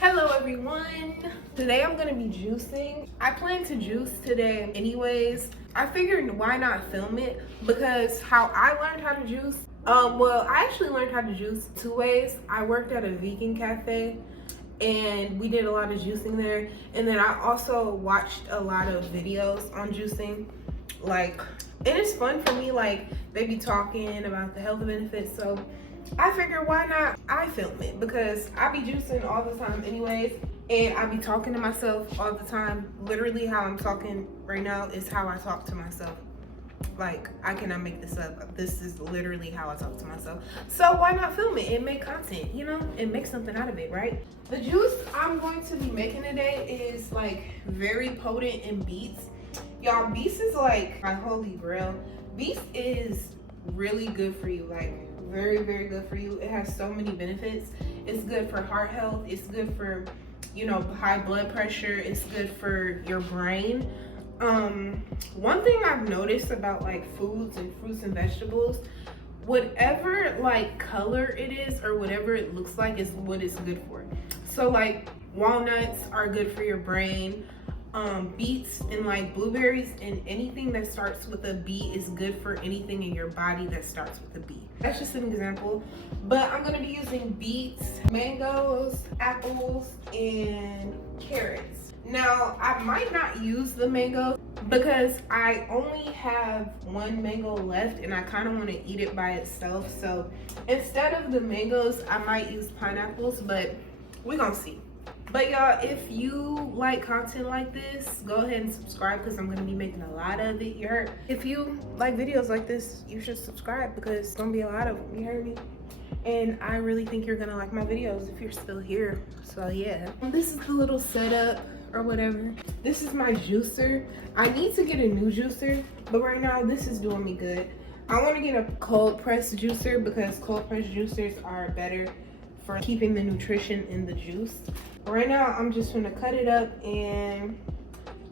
Hello everyone. Today I'm gonna be juicing. I plan to juice today anyways. I figured why not film it because how I learned how to juice. Well, I actually learned how to juice two ways. I worked at a vegan cafe and we did a lot of juicing there. And then I also watched a lot of videos on juicing. And it's fun for me, they be talking about the health benefits. So I figured why not I film it, because I be juicing all the time anyways, and I be talking to myself all the time. Literally how I'm talking right now is how I talk to myself. I cannot make this up. This is literally how I talk to myself. So why not film it and make content, and make something out of it, right? The juice I'm going to be making today is very potent in beets. Y'all, beets is my holy grail. Beets is really good for you, very, very good for you. It has so many benefits. It's good for heart health. It's good for, high blood pressure. It's good for your brain. One thing I've noticed about foods and fruits and vegetables, whatever color it is or whatever it looks like is what it's good for. So walnuts are good for your brain. Beets and blueberries and anything that starts with a B is good for anything in your body that starts with a B. That's just an example, but I'm gonna be using beets, mangoes, apples, and carrots. Now, I might not use the mango because I only have one mango left and I kind of want to eat it by itself. So instead of the mangoes, I might use pineapples, but we're gonna see. But y'all, if you like content like this, go ahead and subscribe because I'm going to be making a lot of it. You heard? If you like videos like this, you should subscribe because it's going to be a lot of them. You heard me? And I really think you're going to like my videos if you're still here. So yeah. This is the little setup or whatever. This is my juicer. I need to get a new juicer, but right now this is doing me good. I want to get a cold press juicer because cold press juicers are better for keeping the nutrition in the juice. Right now, I'm just gonna cut it up and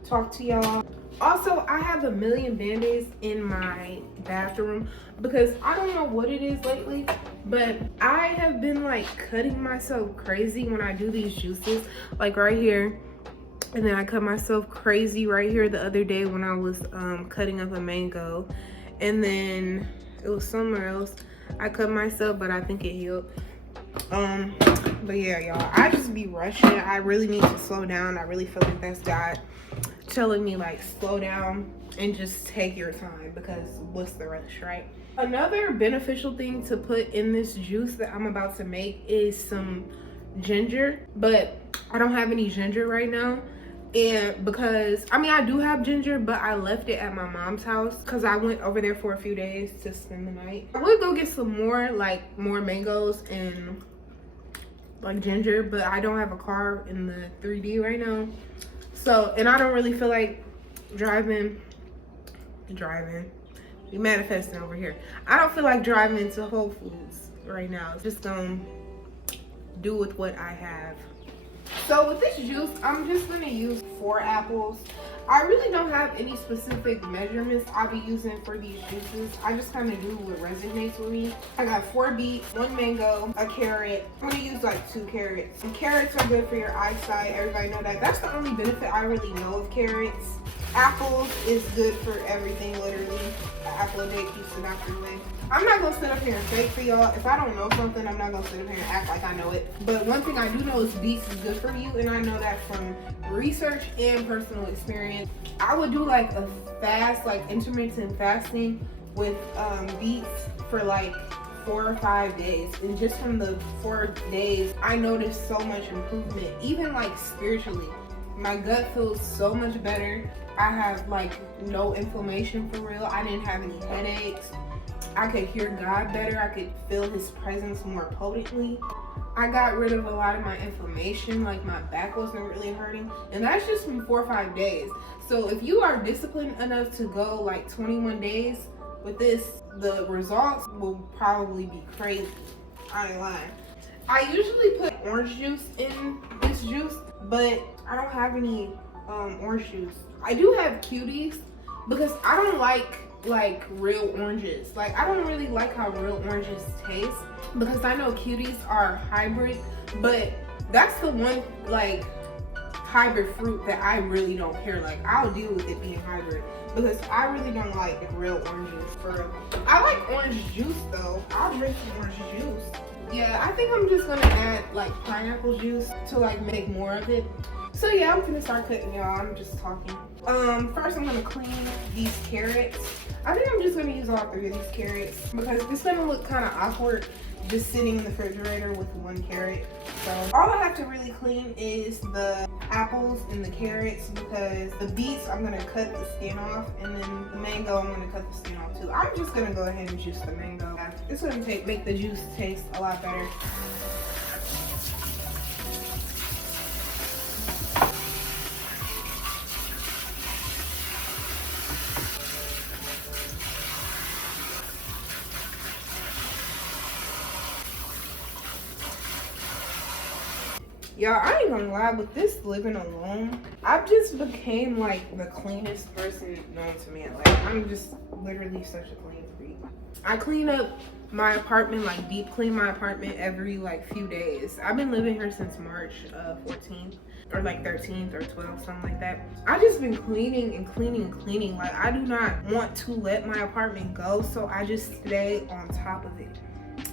talk to y'all. Also, I have a million band-aids in my bathroom because I don't know what it is lately, but I have been cutting myself crazy when I do these juices, right here. And then I cut myself crazy right here the other day when I was cutting up a mango. And then it was somewhere else. I cut myself, but I think it healed. But yeah, y'all, I just be rushing. I really need to slow down. I really feel like that's God telling me slow down and just take your time because what's the rush, right? Another beneficial thing to put in this juice that I'm about to make is some ginger, but I don't have any ginger right now. And because I do have ginger, but I left it at my mom's house because I went over there for a few days to spend the night. I would go get some more more mangoes and ginger, but I don't have a car in the 3D right now. So, and I don't really feel like driving. We manifesting over here. I don't feel like driving to Whole Foods right now. Just gonna do with what I have. So with this juice, I'm just gonna use 4 apples. I really don't have any specific measurements I'll be using for these juices. I just kind of do what resonates with me. I got 4 beets, 1 mango, a carrot. I'm gonna use 2 carrots. And carrots are good for your eyesight. Everybody know that. That's the only benefit I really know of carrots. Apples is good for everything, literally. An apple a day keeps the doctor away. I'm not gonna sit up here and fake for y'all. If I don't know something, I'm not gonna sit up here and act like I know it. But one thing I do know is beets is good for you, and I know that from research and personal experience. I would do a fast, intermittent fasting with beets for 4 or 5 days, and just from the 4 days, I noticed so much improvement. Even spiritually, my gut feels so much better. I have no inflammation for real. I didn't have any headaches. I could hear God better. I could feel his presence more potently. I got rid of a lot of my inflammation, my back wasn't really hurting. And that's just from 4 or 5 days. So if you are disciplined enough to go 21 days with this, the results will probably be crazy. I ain't lying. I usually put orange juice in this juice, but I don't have any orange juice. I do have cuties because I don't like real oranges. I don't really like how real oranges taste because I know cuties are hybrid, but That's the one like hybrid fruit that I really don't care. Like, I'll deal with it being hybrid because I really don't like real oranges. I like orange juice though. I'll drink some orange juice. Yeah, I think I'm just gonna add like pineapple juice to like make more of it. So yeah, I'm gonna start cutting, y'all. I'm just talking. First I'm gonna clean these carrots. I think I'm just gonna use all 3 of these carrots because it's gonna look kind of awkward just sitting in the refrigerator with 1 carrot. So all I have to really clean is the apples and the carrots, because the beets I'm gonna cut the skin off, and then the mango I'm gonna cut the skin off too. I'm just gonna go ahead and juice the mango. It's gonna make the juice taste a lot better. Y'all, I ain't gonna lie, with this living alone, I've just became like the cleanest person known to me. Like, I'm just literally such a clean freak. I clean up my apartment, like deep clean my apartment every like few days. I've been living here since March 14th or like 13th or 12th, something like that. I just been cleaning and cleaning and cleaning. Like, I do not want to let my apartment go, so I just stay on top of it.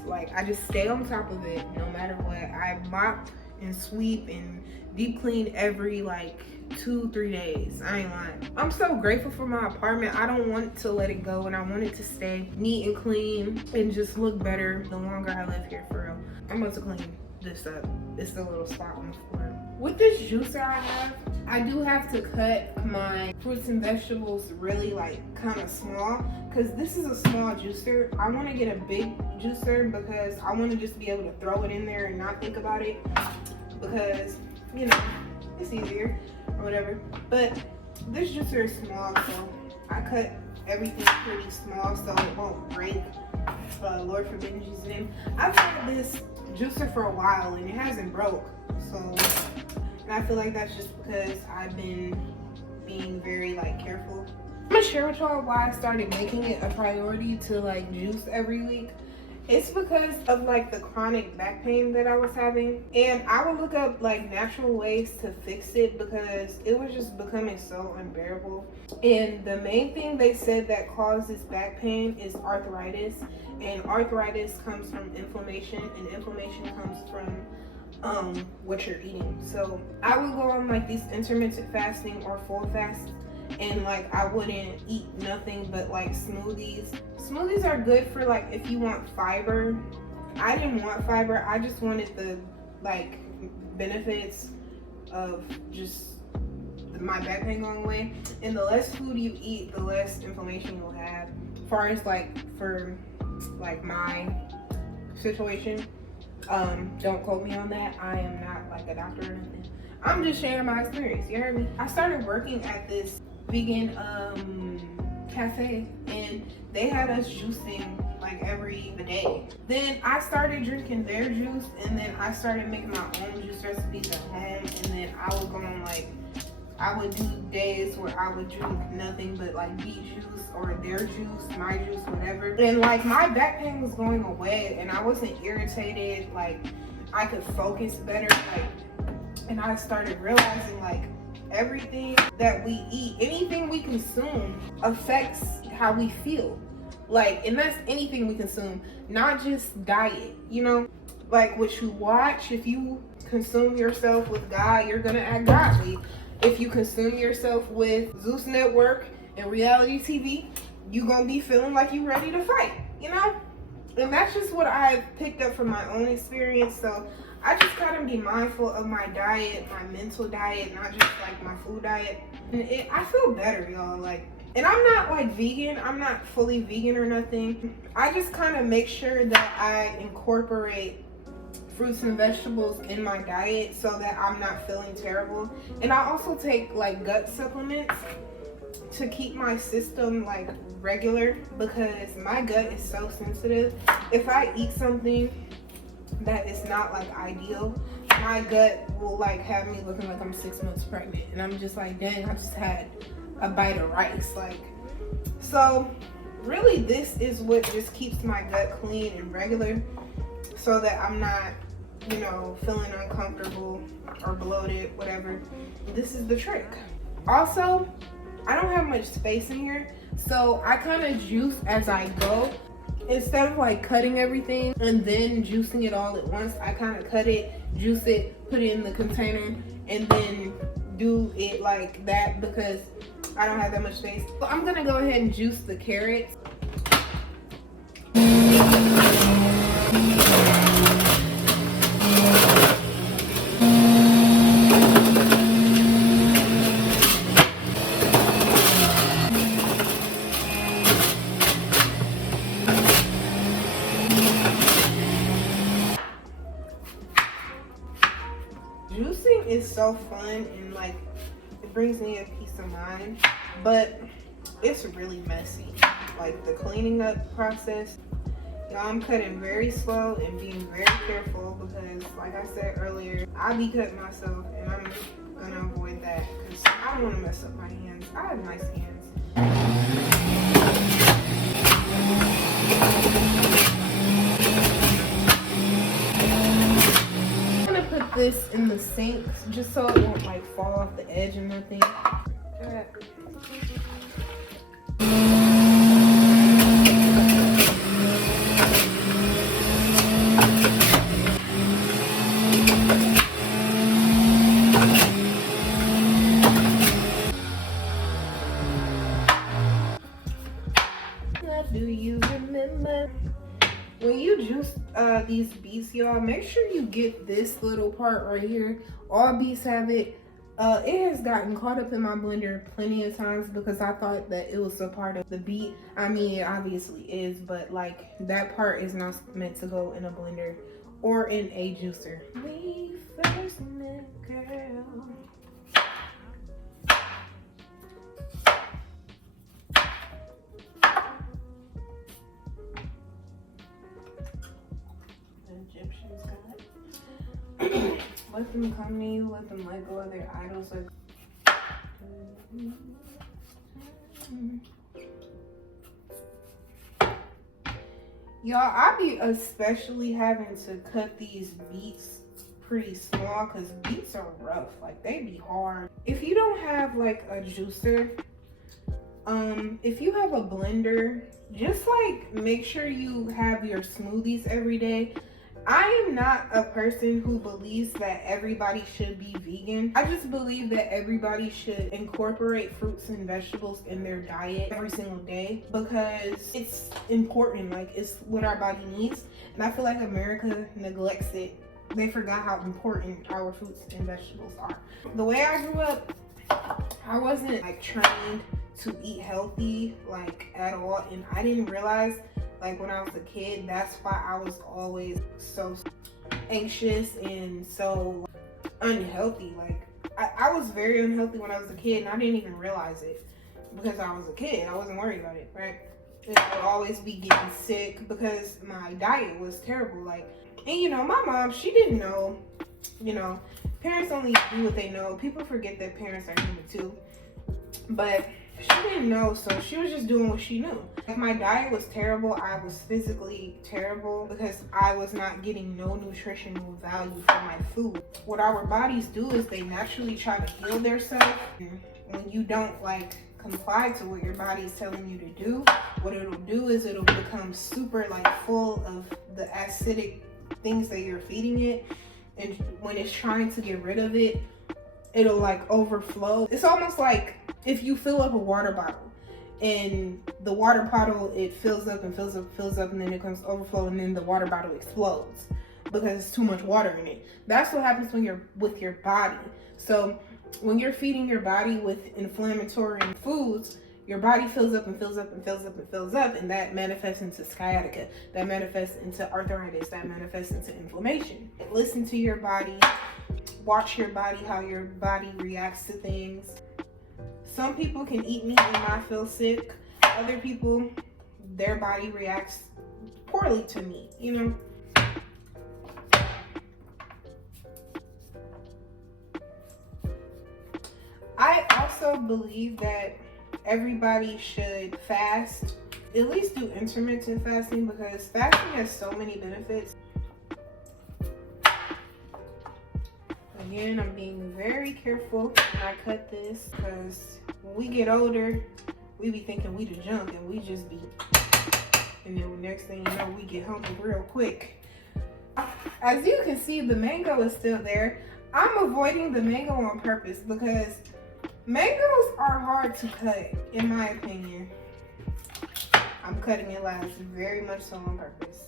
Like, I just stay on top of it no matter what. I mop and sweep and deep clean every like 2-3 days. I ain't lying. I'm so grateful for my apartment. I don't want to let it go, and I want it to stay neat and clean and just look better the longer I live here, for real. I'm about to clean this up. It's the little spot on the floor. With this juicer I have, I do have to cut my fruits and vegetables really like kind of small, because this is a small juicer. I want to get a big juicer because I want to just be able to throw it in there and not think about it, because, you know, it's easier or whatever. But this juicer is small, so I cut everything pretty small so it won't break. Lord forbid in Jesus' name. I've had this juicer for a while and it hasn't broke, so, and I feel like that's just because I've been being very like careful. I'm gonna share with y'all why I started making it a priority to like juice every week. It's because of like the chronic back pain that I was having, and I would look up like natural ways to fix it because it was just becoming so unbearable. And the main thing they said that causes back pain is arthritis, and arthritis comes from inflammation, and inflammation comes from what you're eating. So I would go on like these intermittent fasting or full fasts, and like I wouldn't eat nothing but like smoothies. Smoothies are good for like if you want fiber. I didn't want fiber. I just wanted the like benefits of just my back pain going away. And the less food you eat, the less inflammation you'll have. As far as like for like my situation, don't quote me on that. I am not like a doctor or nothing. I'm just sharing my experience. You heard me? I started working at this vegan cafe, and they had us juicing like every day. Then I started drinking their juice, and then I started making my own juice recipes at home. And then I would go on like, I would do days where I would drink nothing but like beet juice or their juice, my juice, whatever. And like my back pain was going away, and I wasn't irritated. Like I could focus better. Like, and I started realizing like everything that we eat, anything we consume affects how we feel. Like, and that's anything we consume, not just diet, you know? Like what you watch, if you consume yourself with God, you're gonna act godly. If you consume yourself with Zeus Network and reality TV, you gonna be feeling like you ready to fight, you know? And that's just what I've picked up from my own experience. So I just gotta be mindful of my diet, my mental diet, not just like my food diet. And I feel better, y'all. Like, and I'm not like vegan. I'm not fully vegan or nothing. I just kind of make sure that I incorporate fruits and vegetables in my diet so that I'm not feeling terrible. And I also take like gut supplements to keep my system like regular, because my gut is so sensitive. If I eat something that is not like ideal, my gut will like have me looking like I'm 6 months pregnant, and I'm just like, dang, I just had a bite of rice. Like, so really this is what just keeps my gut clean and regular, so that I'm not you know, feeling uncomfortable or bloated, whatever, this is the trick. Also, I don't have much space in here, so I kind of juice as I go. Instead of like cutting everything and then juicing it all at once, I kind of cut it, juice it, put it in the container, and then do it like that because I don't have that much space. So I'm gonna go ahead and juice the carrots. Juicing is so fun and like it brings me a peace of mind, but it's really messy. Like the cleaning up process, y'all, I'm cutting very slow and being very careful because like I said earlier, I be cutting myself and I'm gonna avoid that because I don't want to mess up my hands. I have nice hands. Put this in the sink just so it won't like fall off the edge and nothing. Do you remember? When you juice these beets, y'all, make sure you get this little part right here. All beets have it. It has gotten caught up in my blender plenty of times because I thought that it was a part of the beet. I mean, it obviously is, but like that part is not meant to go in a blender or in a juicer. We first met, girl. Egyptians got. Let them come to you, let them let go of their idols. Y'all, I be especially having to cut these beets pretty small because beets are rough. Like they be hard. If you don't have like a juicer, if you have a blender, just like make sure you have your smoothies every day. I am not a person who believes that everybody should be vegan. I just believe that everybody should incorporate fruits and vegetables in their diet every single day because it's important. Like it's what our body needs. And I feel like America neglects it. They forgot how important our fruits and vegetables are. The way I grew up, I wasn't like trained to eat healthy like at all, and I didn't realize like when I was a kid, that's why I was always so anxious and so unhealthy. Like I was very unhealthy when I was a kid and I didn't even realize it because I was a kid. I wasn't worried about it, right? And I would always be getting sick because my diet was terrible. Like, and you know, my mom, she didn't know, you know, parents only do what they know. People forget that parents are human too. But she didn't know, so she was just doing what she knew. If my diet was terrible, I was physically terrible because I was not getting no nutritional value from my food. What our bodies do is they naturally try to heal themselves. When you don't like comply to what your body is telling you to do, what it'll do is it'll become super like full of the acidic things that you're feeding it. And when it's trying to get rid of it, it'll like overflow. It's almost like if you fill up a water bottle and the water bottle, it fills up and fills up, fills up, and then it comes overflow and then the water bottle explodes because there's too much water in it. That's what happens when you're with your body. So when you're feeding your body with inflammatory foods, your body fills up and fills up and fills up and fills up, and that manifests into sciatica, that manifests into arthritis, that manifests into inflammation. Listen to your body, watch your body, how your body reacts to things. Some people can eat meat and not feel sick. Other people, their body reacts poorly to meat, you know? I also believe that everybody should fast, at least do intermittent fasting, because fasting has so many benefits. Again, I'm being very careful when I cut this because when we get older, we be thinking we the junk and we just be, and then the next thing you know, we get hungry real quick. As you can see, the mango is still there. I'm avoiding the mango on purpose because mangoes are hard to cut, in my opinion. I'm cutting it last, very much so on purpose.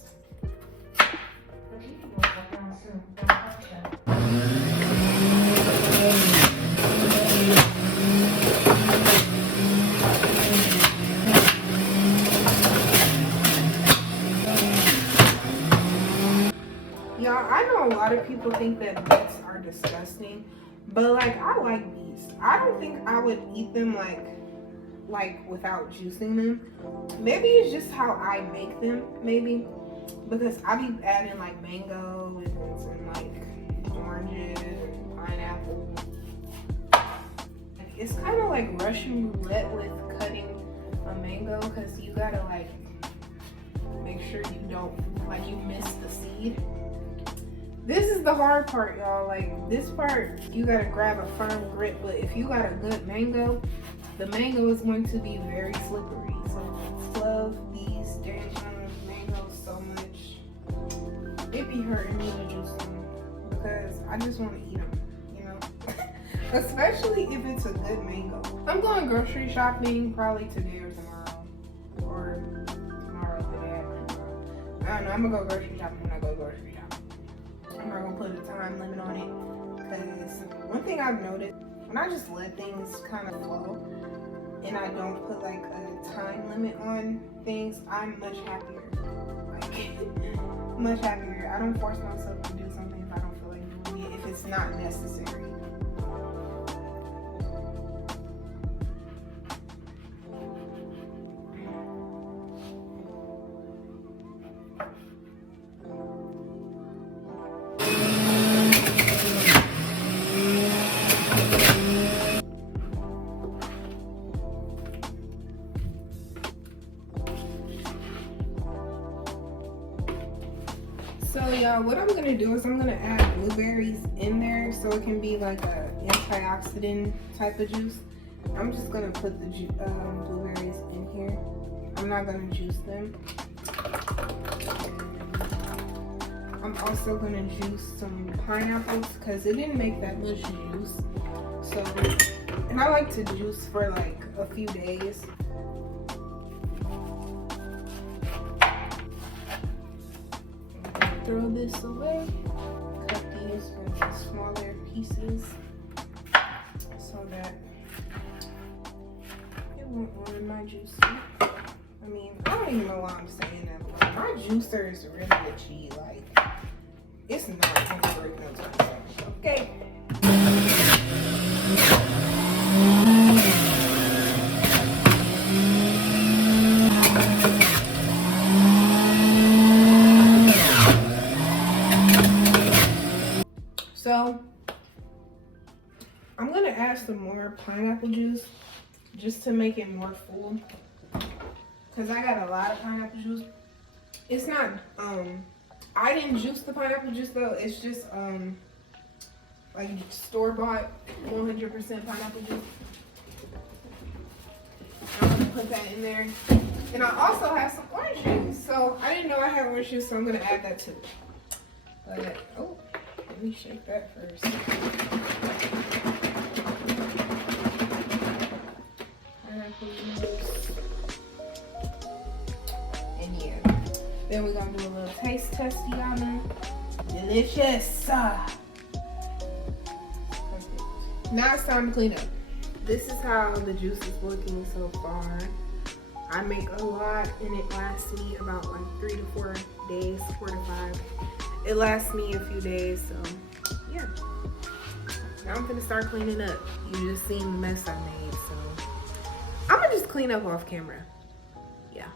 Y'all, I know a lot of people think that beets are disgusting, but like, I like beets. I don't think I would eat them like without juicing them. Maybe it's just how I make them, maybe, because I be adding like mango and like oranges and pineapple. It's kind of like Russian roulette with cutting a mango, because you gotta like make sure you don't, like, you miss the seed. This is the hard part, y'all. Like, this part, you gotta grab a firm grip, but if you got a good mango, the mango is going to be very slippery. So I love these damn mangoes so much. It be hurting me to juice them because I just want to eat them, you know? Especially if it's a good mango. I'm going grocery shopping probably today or tomorrow. Or tomorrow, today, I don't know. I'm gonna go grocery shopping when I go grocery shopping. I'm not gonna put a time limit on it, because one thing I've noticed, when I just let things kind of flow and I don't put like a time limit on things, I'm much happier. Like, much happier. I don't force myself to do something if I don't feel like doing it, if it's not necessary. So y'all, what I'm gonna do is I'm gonna add blueberries in there so it can be like a antioxidant type of juice. I'm just gonna put the blueberries in here. I'm not gonna juice them. And I'm also gonna juice some pineapples because it didn't make that much juice. So, and I like to juice for like a few days. Throw this away, cut these into smaller pieces so that it won't ruin my juicer. I mean, I don't even know why I'm saying that, but my juicer is really itchy. Like, it's not gonna break no time. Okay. So I'm gonna add some more pineapple juice just to make it more full, because I got a lot of pineapple juice. It's not I didn't juice the pineapple juice though. It's just like store-bought 100% pineapple juice. I'm gonna put that in there, and I also have some orange juice. So I didn't know I had orange juice, so I'm gonna add that too. But oh, let me shake that first. Pineapple juice. And yeah, then we're gonna do a little taste testy on them. Delicious. Perfect. Now it's time to clean up. This is how the juice is looking so far. I make a lot and it lasts me about like 3 to 4 days, 4 to 5. It lasts me a few days, so yeah. Now I'm gonna start cleaning up. You just seen the mess I made, so I'm gonna just clean up off camera. Yeah.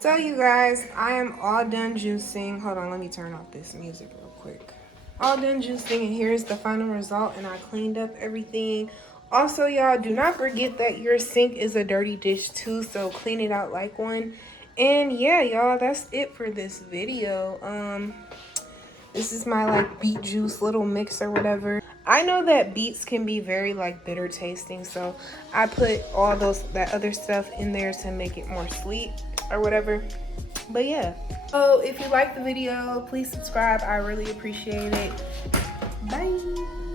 So you guys, I am all done juicing. Hold on, let me turn off this music real quick. All done juicing, and here's the final result, and I cleaned up everything. Also, y'all, do not forget that your sink is a dirty dish too, so clean it out like one. And yeah, y'all, that's it for this video. This is my like beet juice little mix or whatever. I know that beets can be very like bitter tasting, so I put all that other stuff in there to make it more sweet or whatever. But yeah. So if you like the video, please subscribe. I really appreciate it. Bye.